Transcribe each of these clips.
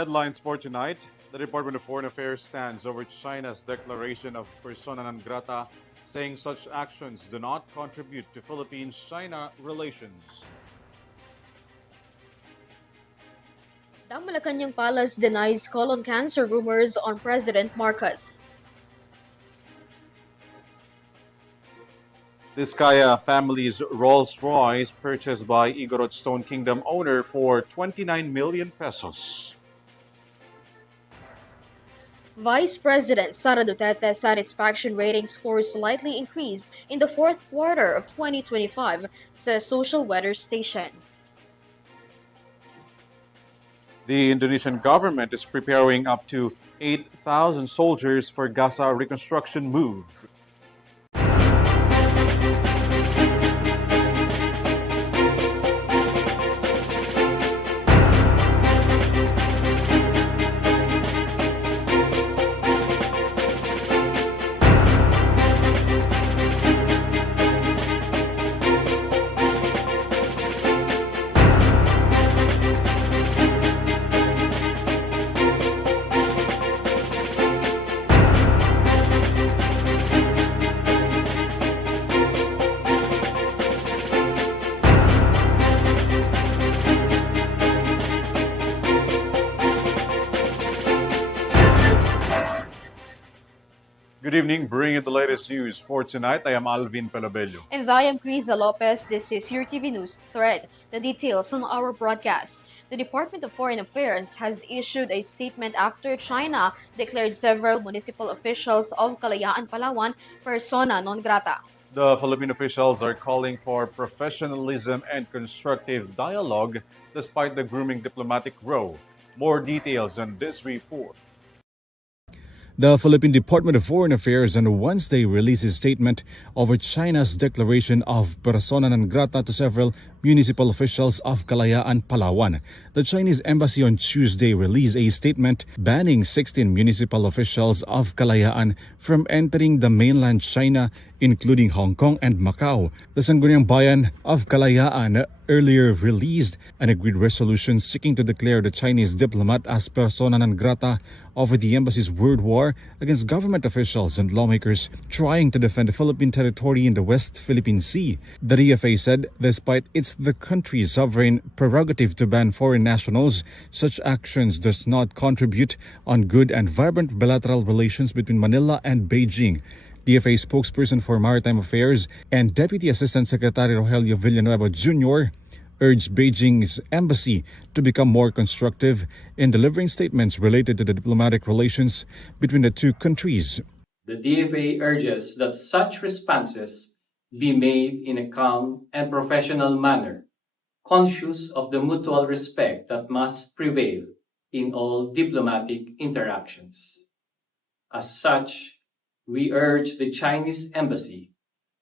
headlines for tonight. The Department of Foreign Affairs stands over China's declaration of persona non grata, saying such actions do not contribute to Philippines-China relations. The Malacanang Palace denies colon cancer rumors on President Marcos. Vizcaya family's Rolls-Royce purchased by Igorot Stone Kingdom owner for 29 million pesos. Vice President Sara Duterte's satisfaction rating score slightly increased in the fourth quarter of 2025, says social weather station. The Indonesian government is preparing up to 8,000 soldiers for Gaza reconstruction move. Good evening, bringing you the latest news for tonight. I am ALVIN PELOBELLO. And I am KRIZZA Lopez. This is your TV News Thread. The details on our broadcast. The Department of Foreign Affairs has issued a statement after China declared several municipal officials of Kalayaan, Palawan persona non grata. The Philippine officials are calling for professionalism and constructive dialogue despite the grooming diplomatic row. More details on this report. The Philippine Department of Foreign Affairs on Wednesday released a statement over China's declaration of persona non grata to several municipal officials of Kalayaan, Palawan. The Chinese embassy on Tuesday released a statement banning 16 municipal officials of Kalayaan from entering the mainland China, including Hong Kong and Macau. The Sangguniang Bayan of Kalayaan earlier released an agreed resolution seeking to declare the Chinese diplomat as persona non grata over the embassy's word war against government officials and lawmakers trying to defend the Philippine territory in the West Philippine Sea. The DFA said despite it's the country's sovereign prerogative to ban foreign nationals, such actions does not contribute on good and vibrant bilateral relations between Manila and Beijing. DFA spokesperson for Maritime Affairs and Deputy Assistant Secretary Rogelio Villanueva Jr. urged Beijing's embassy to become more constructive in delivering statements related to the diplomatic relations between the two countries. The DFA urges that such responses be made in a calm and professional manner, conscious of the mutual respect that must prevail in all diplomatic interactions. As such, we urge the Chinese embassy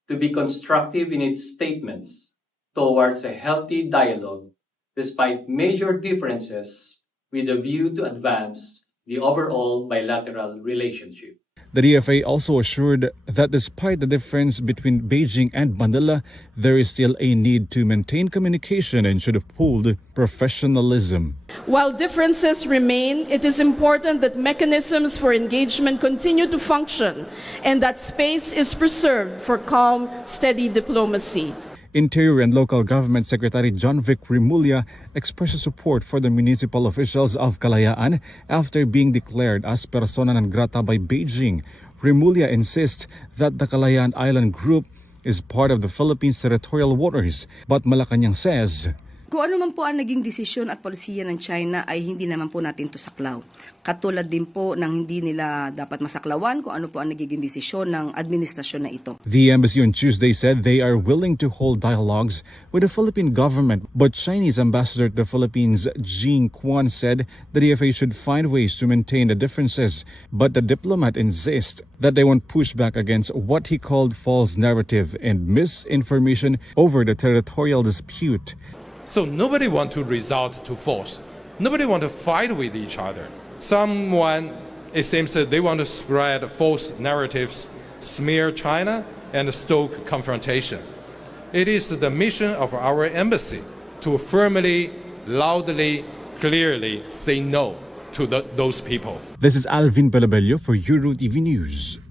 to be constructive in its statements towards a healthy dialogue despite major differences with a view to advance the overall bilateral relationship. The DFA also assured that despite the difference between Beijing and Manila, there is still a need to maintain communication and should uphold professionalism. While differences remain, it is important that mechanisms for engagement continue to function and that space is preserved for calm, steady diplomacy. Interior and Local Government Secretary John Vic Rimulya expressed support for the municipal officials of Kalayaan after being declared as persona non grata by Beijing. Rimulya insists that the Kalayaan Island Group is part of the Philippines' territorial waters, but Malacanang says, kung ano man po ang naging desisyon at polisiya ng China ay hindi naman po natin to saklaw. Katulad din po ng hindi nila dapat masaklawan kung ano po ang nagiging desisyon ng administrasyon na ito. The embassy on Tuesday said they are willing to hold dialogues with the Philippine government, but Chinese ambassador to the Philippines, Jing Quan, said the DFA should find ways to maintain the differences, but the diplomat insists that they won't push back against what he called false narrative and misinformation over the territorial dispute. So nobody want to resort to force. Nobody want to fight with each other. Someone, it seems that they want to spread false narratives, smear China, and stoke confrontation. It is the mission of our embassy to firmly, loudly, clearly say no to those people. This is ALVIN PELOBELLO for Eurotv News.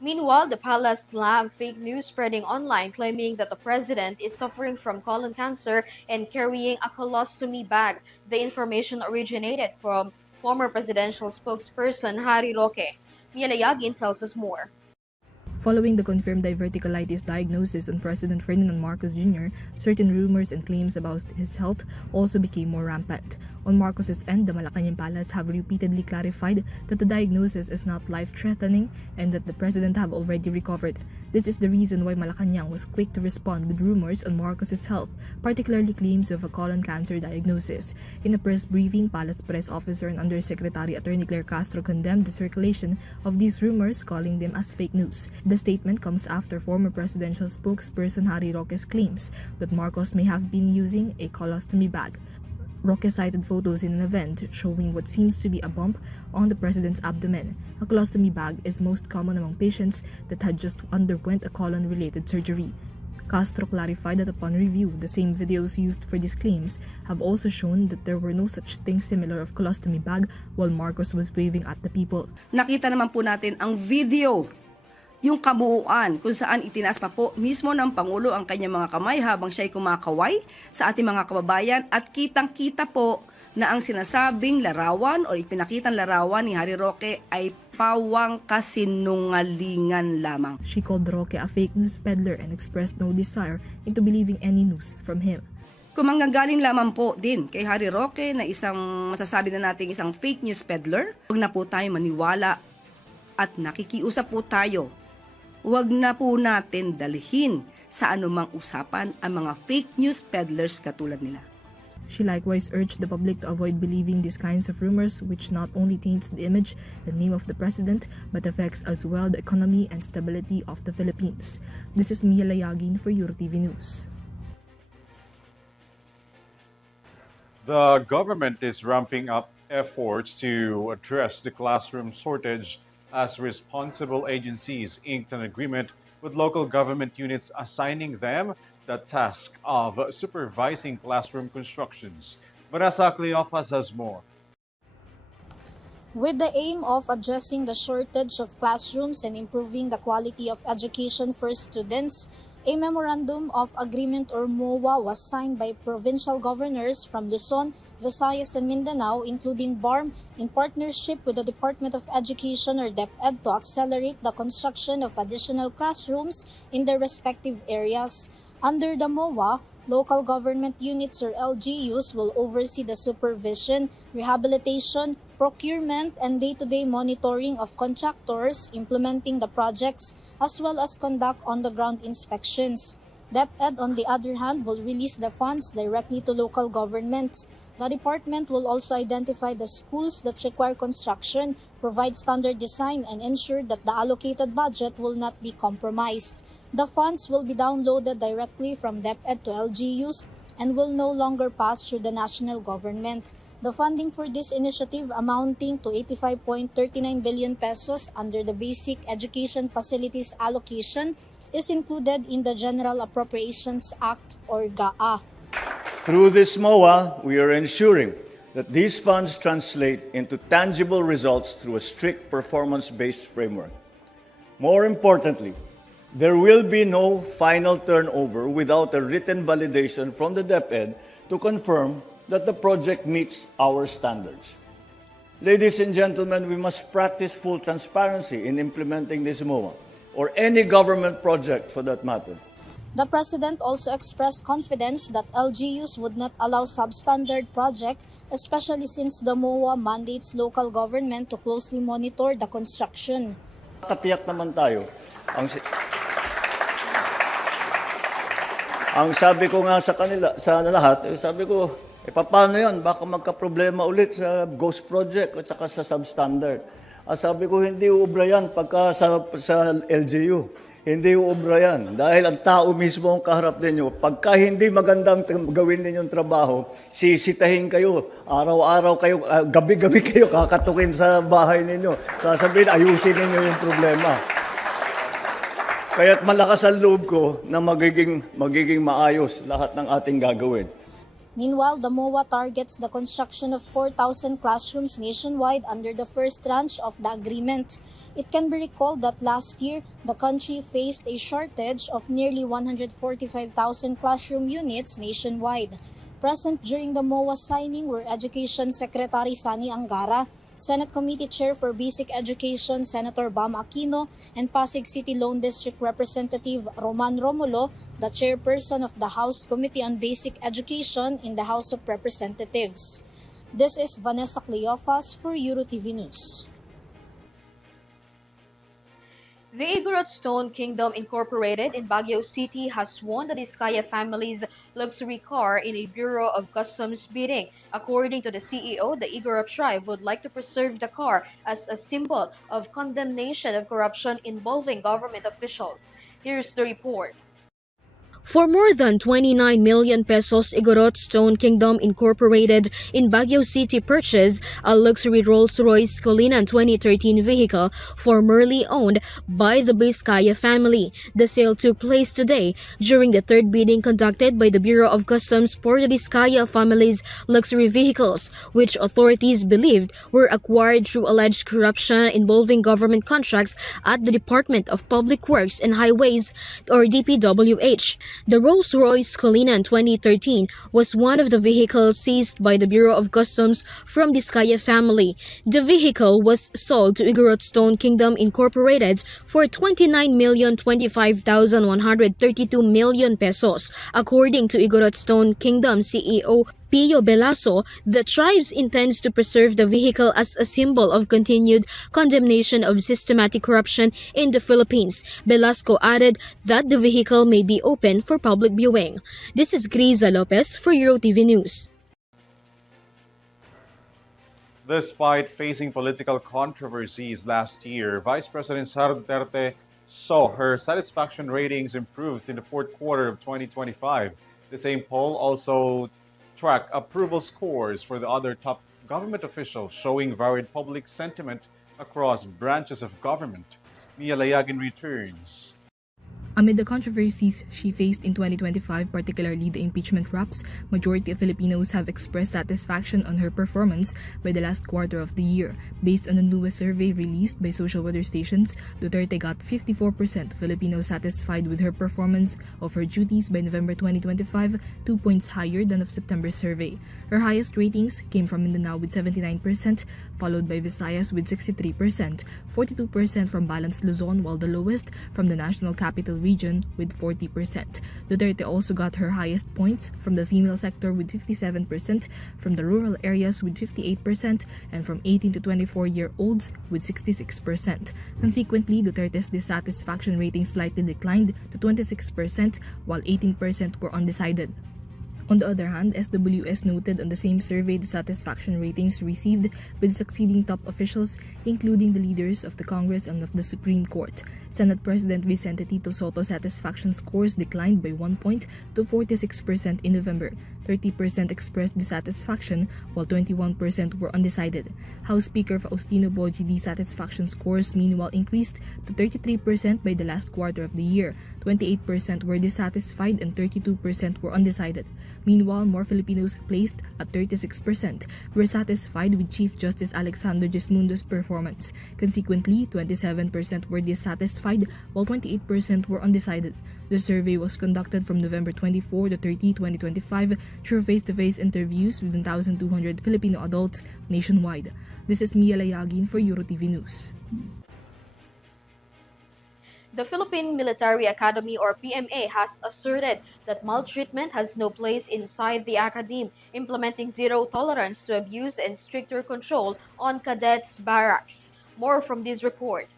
Meanwhile, the palace slammed fake news spreading online claiming that the president is suffering from colon cancer and carrying a colostomy bag. The information originated from former presidential spokesperson Harry Roque. Mia Layagin tells us more. Following the confirmed diverticulitis diagnosis on President Ferdinand Marcos Jr., certain rumors and claims about his health also became more rampant. On Marcos's end, the Malacanang Palace have repeatedly clarified that the diagnosis is not life-threatening and that the president have already recovered. This is the reason why Malacanang was quick to respond with rumors on Marcos's health, particularly claims of a colon cancer diagnosis. In a press briefing, Palace Press Officer and Undersecretary Attorney Claire Castro condemned the circulation of these rumors, calling them as fake news. The statement comes after former presidential spokesperson Harry Roque's claims that Marcos may have been using a colostomy bag. Roque cited photos in an event showing what seems to be a bump on the president's abdomen. A colostomy bag is most common among patients that had just underwent a colon-related surgery. Castro clarified that upon review, the same videos used for these claims have also shown that there were no such thing similar of colostomy bag while Marcos was waving at the people. Nakita naman po natin ang video, yung kabuuan kung saan itinaas pa po mismo ng Pangulo ang kanyang mga kamay habang siya'y kumakaway sa ating mga kababayan at kitang-kita po na ang sinasabing larawan o ipinakitang larawan ni Harry Roque ay pawang kasinungalingan lamang. She called Roque a fake news peddler and expressed no desire into believing any news from him. Kung manggagaling lamang po din kay Harry Roque na isang masasabi na nating isang fake news peddler, huwag na po tayo maniwala at nakikiusap po tayo. Huwag na po natin dalhin sa anumang usapan ang mga fake news peddlers katulad nila. She likewise urged the public to avoid believing these kinds of rumors which not only taints the image and name of the president but affects as well the economy and stability of the Philippines. This is Mia Layagin for Eurotv News. The government is ramping up efforts to address the classroom shortage as responsible agencies inked an agreement with local government units assigning them the task of supervising classroom constructions. Vanessa Cleophas has more. With the aim of addressing the shortage of classrooms and improving the quality of education for students, a Memorandum of Agreement or MOA was signed by provincial governors from Luzon, Visayas, and Mindanao, including BARM, in partnership with the Department of Education or DepEd to accelerate the construction of additional classrooms in their respective areas. Under the MOA, local government units or LGUs will oversee the supervision, rehabilitation, procurement, and day-to-day monitoring of contractors implementing the projects, as well as conduct on-the-ground inspections. DepEd, on the other hand, will release the funds directly to local governments. The department will also identify the schools that require construction, provide standard design, and ensure that the allocated budget will not be compromised. The funds will be downloaded directly from DepEd to LGUs and will no longer pass through the national government. The funding for this initiative, amounting to 85.39 billion pesos under the Basic Education Facilities Allocation, is included in the General Appropriations Act or GAA. Through this MOA, we are ensuring that these funds translate into tangible results through a strict performance-based framework. More importantly, there will be no final turnover without a written validation from the DepEd to confirm that the project meets our standards. Ladies and gentlemen, we must practice full transparency in implementing this MOA, or any government project for that matter. The President also expressed confidence that LGUs would not allow substandard projects, especially since the MOA mandates local government to closely monitor the construction. Katiyak naman tayo. Ang sabi ko nga sa kanila, sa lahat, sabi ko, paano yan? Baka magka-problema ulit sa ghost project at saka sa substandard. Sabi ko, hindi uubra yan pagka sa LGU. Hindi uubra yan. Dahil ang tao mismo ang kaharap ninyo. Pagka hindi magandang gawin ninyong trabaho, sisitahin kayo. Araw-araw kayo, gabi-gabi kayo kakatukin sa bahay ninyo. Sasabihin, ayusin ninyo yung problema. Kaya't malakas ang loob ko na magiging maayos lahat ng ating gagawin. Meanwhile, the MOA targets the construction of 4,000 classrooms nationwide under the first tranche of the agreement. It can be recalled that last year, the country faced a shortage of nearly 145,000 classroom units nationwide. Present during the MOA signing were Education Secretary Sani Angara, Senate Committee Chair for Basic Education Senator Bam Aquino, and Pasig City Lone District Representative Roman Romulo, the chairperson of the House Committee on Basic Education in the House of Representatives. This is Vanessa Cleofas for Eurotv News. The Igorot Stone Kingdom Incorporated in Baguio City has won the Diskaya family's luxury car in a Bureau of Customs bidding. According to the CEO, the Igorot tribe would like to preserve the car as a symbol of condemnation of corruption involving government officials. Here's the report. For more than 29 million pesos, Igorot Stone Kingdom Incorporated in Baguio City purchased a luxury Rolls-Royce Cullinan 2013 vehicle formerly owned by the Vizcaya family. The sale took place today during the third bidding conducted by the Bureau of Customs for the Vizcaya family's luxury vehicles, which authorities believed were acquired through alleged corruption involving government contracts at the Department of Public Works and Highways, or DPWH. The Rolls-Royce Cullinan 2013 was one of the vehicles seized by the Bureau of Customs from the Vizcaya family. The vehicle was sold to Igorot Stone Kingdom Incorporated for 29,025,132 million pesos. According to Igorot Stone Kingdom CEO Pio Velasco, the tribes intends to preserve the vehicle as a symbol of continued condemnation of systematic corruption in the Philippines. Velasco added that the vehicle may be open for public viewing. This is KRIZZA Lopez for Eurotv News. Despite facing political controversies last year, Vice President Sara Duterte saw her satisfaction ratings improved in the fourth quarter of 2025. The same poll also tracked approval scores for the other top government officials, showing varied public sentiment across branches of government. Mia Layagin returns. Amid the controversies she faced in 2025, particularly the impeachment raps, majority of Filipinos have expressed satisfaction on her performance by the last quarter of the year. Based on the newest survey released by social weather stations, Duterte got 54% Filipinos satisfied with her performance of her duties by November 2025, 2 points higher than of September's survey. Her highest ratings came from Mindanao with 79%, followed by Visayas with 63%, 42% from Balanced Luzon, while the lowest from the National Capital Region with 40%. Duterte also got her highest points from the female sector with 57%, from the rural areas with 58%, and from 18 to 24-year-olds with 66%. Consequently, Duterte's dissatisfaction rating slightly declined to 26%, while 18% were undecided. On the other hand, SWS noted on the same survey the satisfaction ratings received by the succeeding top officials, including the leaders of the Congress and of the Supreme Court. Senate President Vicente Tito Soto's satisfaction scores declined by 1 point to 46% in November. 30% expressed dissatisfaction, while 21% were undecided. House Speaker Faustino Boji dissatisfaction scores meanwhile increased to 33% by the last quarter of the year. 28% were dissatisfied and 32% were undecided. Meanwhile, more Filipinos, placed at 36%, were satisfied with Chief Justice Alexander Gismundo's performance. Consequently, 27% were dissatisfied, while 28% were undecided. The survey was conducted from November 24 to 30, 2025 through face-to-face interviews with 1,200 Filipino adults nationwide. This is Mia Layagin for Eurotv News. The Philippine Military Academy, or PMA, has asserted that maltreatment has no place inside the academe, implementing zero tolerance to abuse and stricter control on cadets' barracks. More from this report.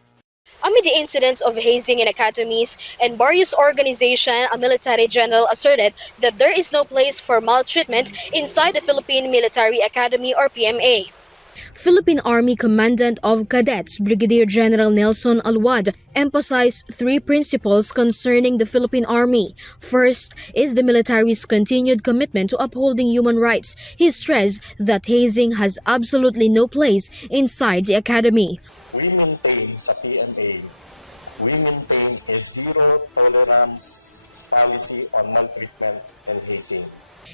Amid the incidents of hazing in academies and various organizations, a military general asserted that there is no place for maltreatment inside the Philippine Military Academy, or PMA. Philippine Army Commandant of Cadets Brigadier General Nelson Alwad emphasized 3 principles concerning the Philippine Army. First is the military's continued commitment to upholding human rights. He stressed that hazing has absolutely no place inside the academy. We maintain sa PMA, we maintain a zero tolerance policy on maltreatment and hazing.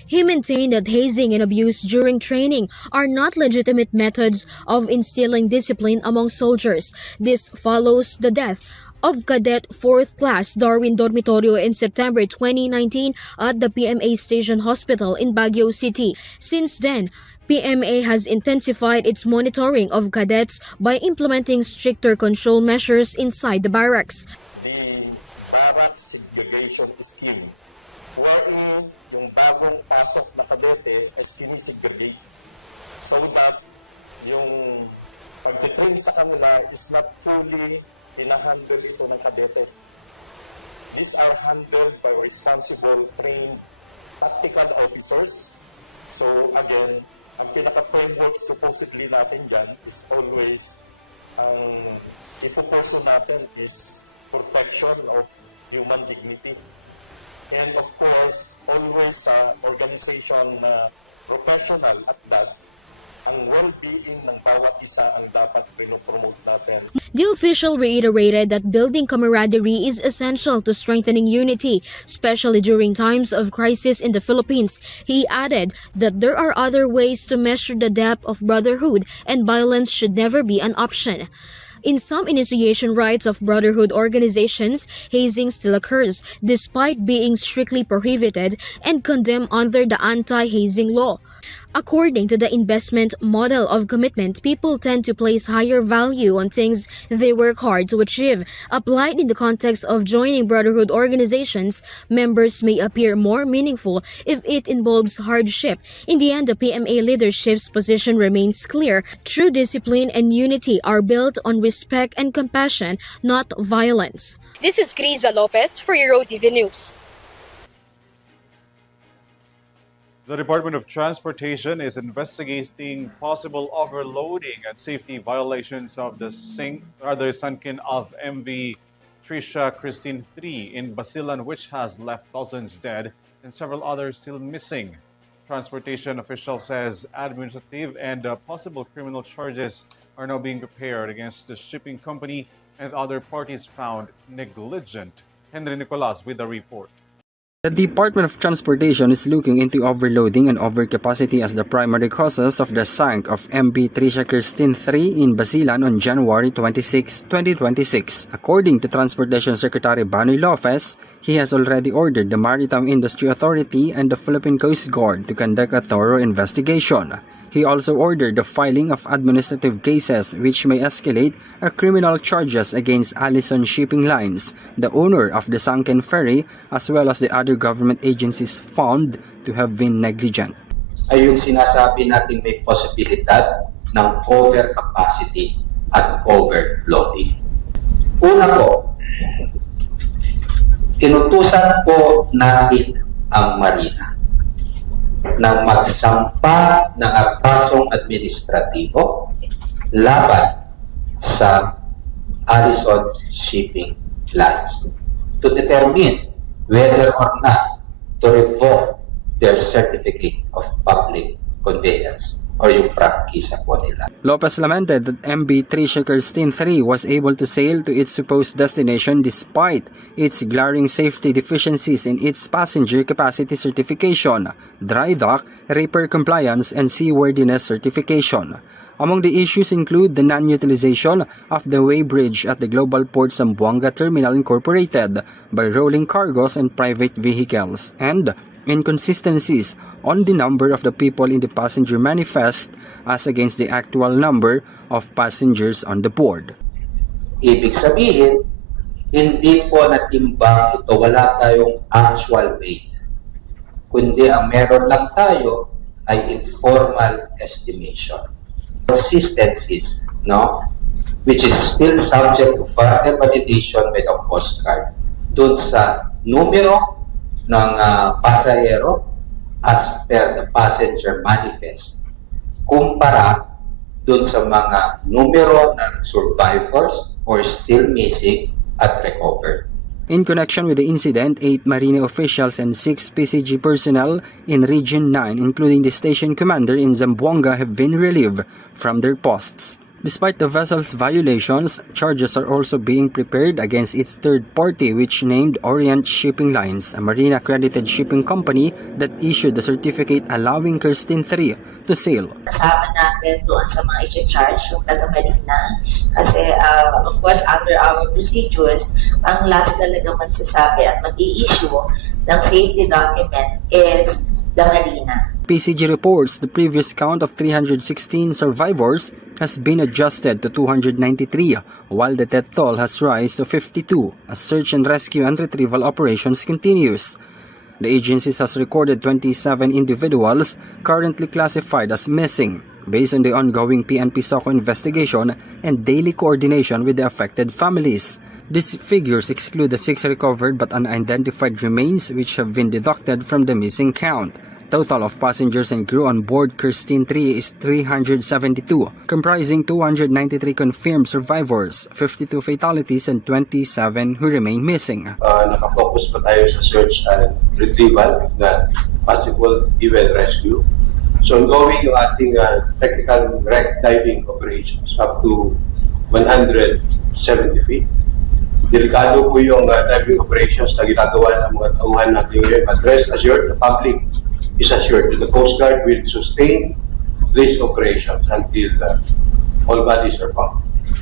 He maintained that hazing and abuse during training are not legitimate methods of instilling discipline among soldiers. This follows the death of Cadet 4th Class Darwin Dormitorio in September 2019 at the PMA Station Hospital in Baguio City. Since then, PMA has intensified its monitoring of cadets by implementing stricter control measures inside the barracks. The barrack segregation scheme, wherein yung bagong pasok na kadete ay sinisegregate so that yung pagtitrain sa kanila is not fully hinahandle ito ng kadete. These are handled by responsible, trained, tactical officers. So again, ang pinaka-framework supposedly natin dyan is always, ang ipupurso natin is protection of human dignity. And of course, always sa organization na professional at that, ang well-being ng bawat isa ang dapat pinopromote natin. The official reiterated that building camaraderie is essential to strengthening unity, especially during times of crisis in the Philippines. He added that there are other ways to measure the depth of brotherhood and violence should never be an option. In some initiation rites of brotherhood organizations, hazing still occurs, despite being strictly prohibited and condemned under the anti-hazing law. According to the investment model of commitment, people tend to place higher value on things they work hard to achieve. Applied in the context of joining brotherhood organizations, members may appear more meaningful if it involves hardship. In the end, the PMA leadership's position remains clear. True discipline and unity are built on respect and compassion, not violence. This is KRIZZA Lopez for Eurotv News. The Department of Transportation is investigating possible overloading and safety violations of the sunken of MV Trisha Christine 3 in Basilan, which has left dozens dead and several others still missing. Transportation official says administrative and possible criminal charges are now being prepared against the shipping company and other parties found negligent. Henry Nicolas with the report. The Department of Transportation is looking into overloading and overcapacity as the primary causes of the sink of MV Trisha Christine 3 in Basilan on January 26, 2026. According to Transportation Secretary Banoy Lopez, he has already ordered the Maritime Industry Authority and the Philippine Coast Guard to conduct a thorough investigation. He also ordered the filing of administrative cases which may escalate criminal charges against Allison Shipping Lines, the owner of the sunken ferry, as well as the other government agencies found to have been negligent. Lopez lamented that MV Trisha Christine 3 was able to sail to its supposed destination despite its glaring safety deficiencies in its passenger capacity certification, dry dock, repair compliance, and seaworthiness certification. Among the issues include the non-utilization of the weighbridge at the Global Port Zamboanga Terminal Incorporated by rolling cargos and private vehicles, and inconsistencies on the number of the people in the passenger manifest as against the actual number of passengers on the board. In connection with the incident, 8 Marine officials and 6 PCG personnel in Region 9, including the station commander in Zamboanga, have been relieved from their posts. Despite the vessel's violations, charges are also being prepared against its third party, which named Orient Shipping Lines, a marine-accredited shipping company that issued the certificate allowing Kirstin 3 to sail. PCG reports the previous count of 316 survivors has been adjusted to 293, while the death toll has risen to 52 as search and rescue and retrieval operations continues. The agency has recorded 27 individuals currently classified as missing based on the ongoing PNP SOCO investigation and daily coordination with the affected families. These figures exclude the 6 recovered but unidentified remains which have been deducted from the missing count. Total of passengers and crew on board Kirstin 3 is 372, comprising 293 confirmed survivors, 52 fatalities, and 27 who remain missing.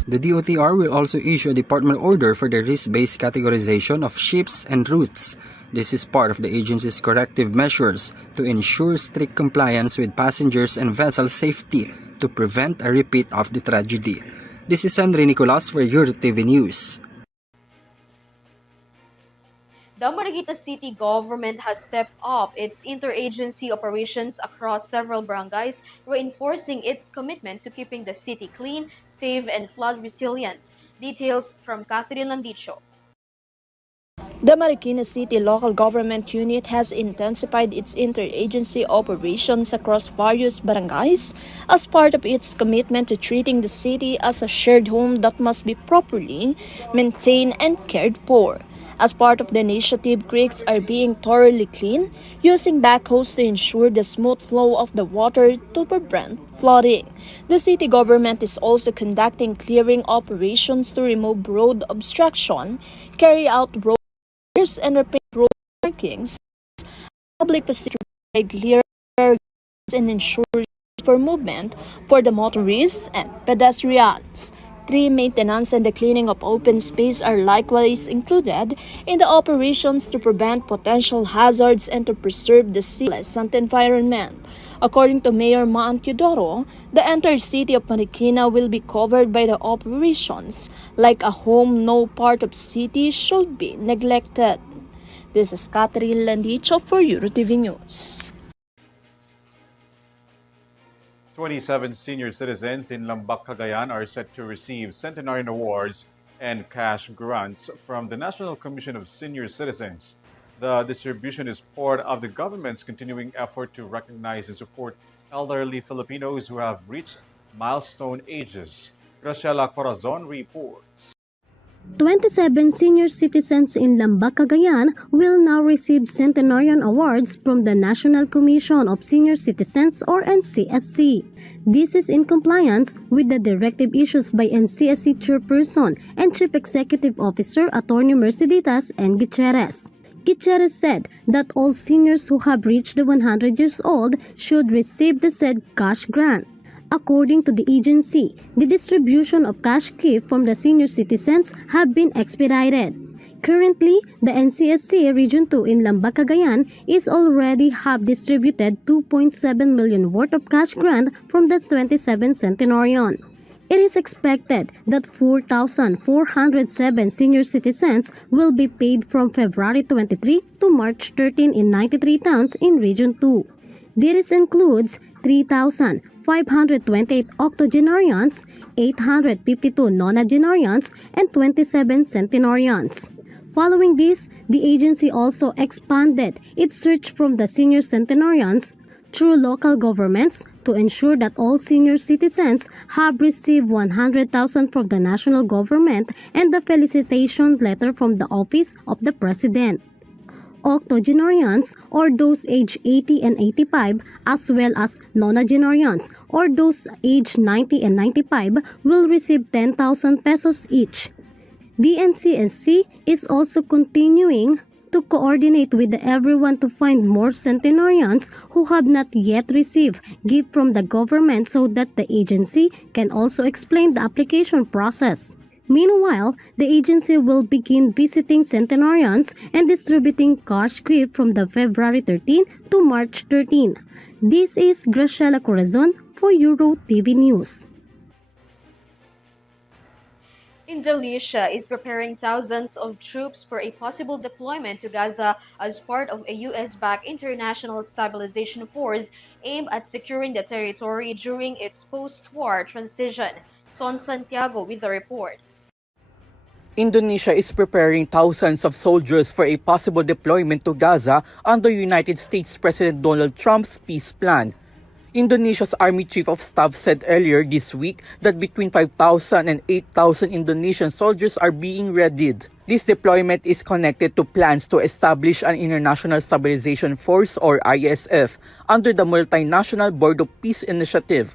The DOTR will also issue a department order for the risk-based categorization of ships and routes. This is part of the agency's corrective measures to ensure strict compliance with passengers and vessel safety to prevent a repeat of the tragedy. This is Henry Nicolas for Eurotv News. The Marikina City government has stepped up its interagency operations across several barangays, reinforcing its commitment to keeping the city clean, safe, and flood resilient. Details from Catherine Landicho. The Marikina City Local Government Unit has intensified its interagency operations across various barangays as part of its commitment to treating the city as a shared home that must be properly maintained and cared for. As part of the initiative, creeks are being thoroughly cleaned, using backhoes to ensure the smooth flow of the water to prevent flooding. The city government is also conducting clearing operations to remove road obstruction, carry out road repairs, and repair road markings, public procedure, clear and ensure for movement for the motorists and pedestrians. Tree maintenance and the cleaning of open space are likewise included in the operations to prevent potential hazards and to preserve the pleasant environment. According to Mayor Maan Teodoro, the entire city of Marikina will be covered by the operations. Like a home, no part of city should be neglected. This is Catherine Landicho for Eurotv News. 27 senior citizens in Lambak, Cagayan are set to receive centenarian awards and cash grants from the National Commission of Senior Citizens. The distribution is part of the government's continuing effort to recognize and support elderly Filipinos who have reached milestone ages. Graciela Corazon reports. 27 senior citizens in Lambak, Cagayan will now receive centenarian awards from the National Commission of Senior Citizens or NCSC. This is in compliance with the directive issued by NCSC Chairperson and Chief Executive Officer Attorney Merceditas and Gutierrez. Gutierrez said that all seniors who have reached the 100 years old should receive the said cash grant. According to the agency, the distribution of cash gift from the senior citizens have been expedited. Currently, the NCSC Region 2 in Lambak, Cagayan is already have distributed 2.7 million worth of cash grant from the 27 centenarian. It is expected that 4,407 senior citizens will be paid from February 23 to March 13 in 93 towns in Region 2. This includes 3,528 octogenarians, 852 nonagenarians, and 27 centenarians. Following this, the agency also expanded its search from the senior centenarians through local governments to ensure that all senior citizens have received 100,000 from the national government and the felicitation letter from the Office of the President. octogenarians or those aged 80 and 85 as well as nonagenarians or those aged 90 and 95 will receive 10,000 pesos each. The NCSC is also continuing to coordinate with everyone to find more centenarians who have not yet received gift from the government so that the agency can also explain the application process. Meanwhile, the agency will begin visiting centenarians and distributing cash gift from the February 13 to March 13. This is Graciela Corazon for Eurotv News. Indonesia is preparing thousands of troops for a possible deployment to Gaza as part of a US-backed international stabilization force aimed at securing the territory during its post-war transition. Son Santiago with the report. Indonesia is preparing thousands of soldiers for a possible deployment to Gaza under United States President Donald Trump's peace plan. Indonesia's Army Chief of Staff said earlier this week that between 5,000 and 8,000 Indonesian soldiers are being readied. This deployment is connected to plans to establish an International Stabilization Force or ISF under the Multinational Board of Peace Initiative.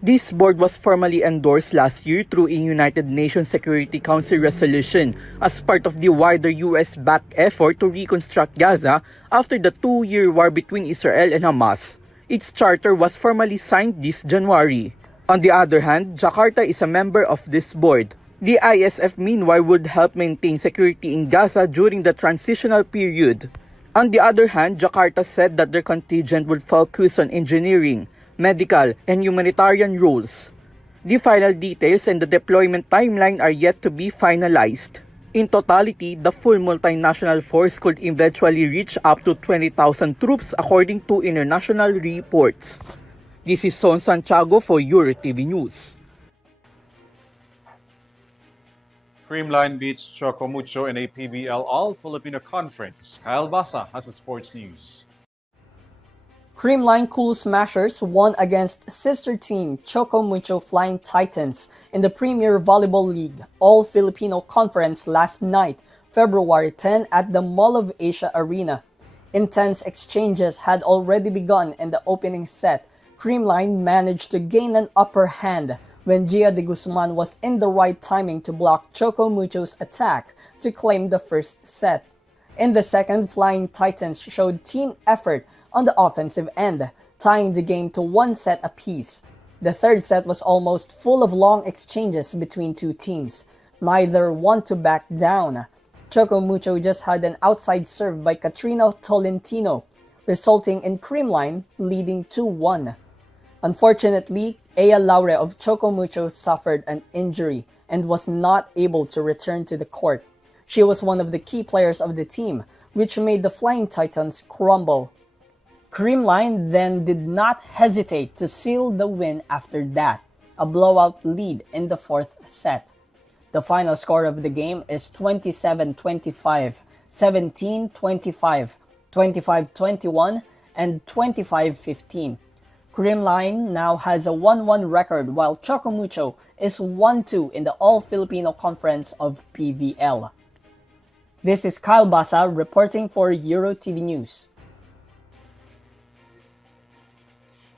This board was formally endorsed last year through a United Nations Security Council resolution as part of the wider US-backed effort to reconstruct Gaza after the two-year war between Israel and Hamas. Its charter was formally signed this January. On the other hand, Jakarta is a member of this board. The ISF meanwhile would help maintain security in Gaza during the transitional period. On the other hand, Jakarta said that their contingent would focus on engineering, medical, and humanitarian roles. The final details and the deployment timeline are yet to be finalized. In totality, the full multinational force could eventually reach up to 20,000 troops according to international reports. This is Son Santiago for Eurotv News. Creamline beats Chocomucho in a PBL All-Filipino Conference. Kyle Basa has the sports news. Creamline Cool Smashers won against sister team Chocomucho Flying Titans in the Premier Volleyball League All-Filipino Conference last night, February 10 at the Mall of Asia Arena. Intense exchanges had already begun in the opening set. Creamline managed to gain an upper hand when Gia de Guzman was in the right timing to block Chocomucho's attack to claim the first set. In the second, Flying Titans showed team effort on the offensive end, tying the game to 1 set apiece. The third set was almost full of long exchanges between two teams. Neither want to back down. Chocomucho just had an outside serve by Katrina Tolentino, resulting in Creamline leading 2-1. Unfortunately, Aya Laure of Chocomucho suffered an injury and was not able to return to the court. She was one of the key players of the team, which made the Flying Titans crumble. Creamline then did not hesitate to seal the win after that, a blowout lead in the fourth set. The final score of the game is 27-25, 17-25, 25-21, and 25-15. Creamline now has a 1-1 record while Chocomucho is 1-2 in the All-Filipino Conference of PVL. This is Kyle Basa reporting for Eurotv News.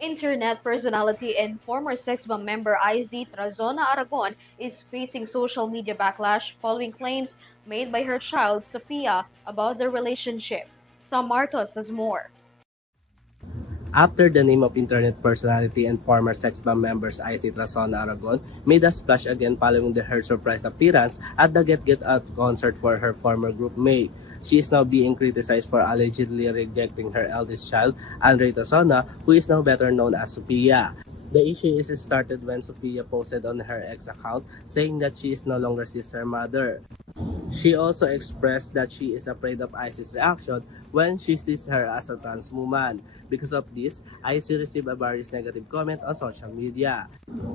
Internet personality and former Sex Bomb member IZ Trazona Aragon is facing social media backlash following claims made by her child, Sofia, about their relationship. Sam Martos has more. After the name of internet personality and former Sex Bomb members IZ Trazona Aragon made a splash again following her surprise appearance at the Get Out concert for her former group mate. She is now being criticized for allegedly rejecting her eldest child, Andre Trazona, who is now better known as Sophia. The issue is started when Sophia posted on her ex account saying that she is no longer sees her mother. She also expressed that she is afraid of IZ's reaction when she sees her as a trans woman. Because of this, IZ received a various negative comment on social media.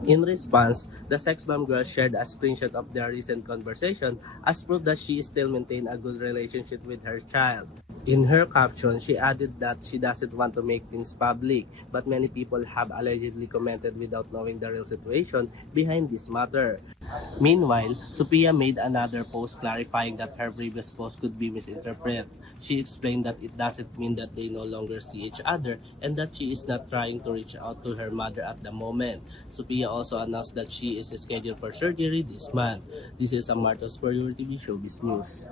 In response, the Sex Bomb girl shared a screenshot of their recent conversation as proof that she still maintains a good relationship with her child. In her caption, she added that she doesn't want to make things public, but many people have allegedly commented without knowing the real situation behind this matter. Meanwhile, Sophia made another post clarifying that her previous post could be misinterpreted. She explained that it doesn't mean that they no longer see each other and that she is not trying to reach out to her mother at the moment. Sophia also announced that she is scheduled for surgery this month. This is a Martos for Eurotv Showbiz News.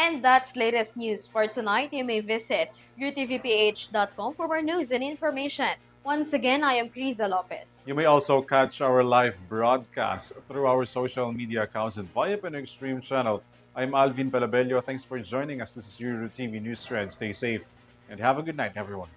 And that's latest news for tonight. You may visit utvph.com for more news and information. Once again, I am KRIZZA Lopez. You may also catch our live broadcast through our social media accounts at Viapan Extreme channel. I'm ALVIN PELOBELLO. Thanks for joining us. This is Eurotv News Thread. Stay safe and have a good night, everyone.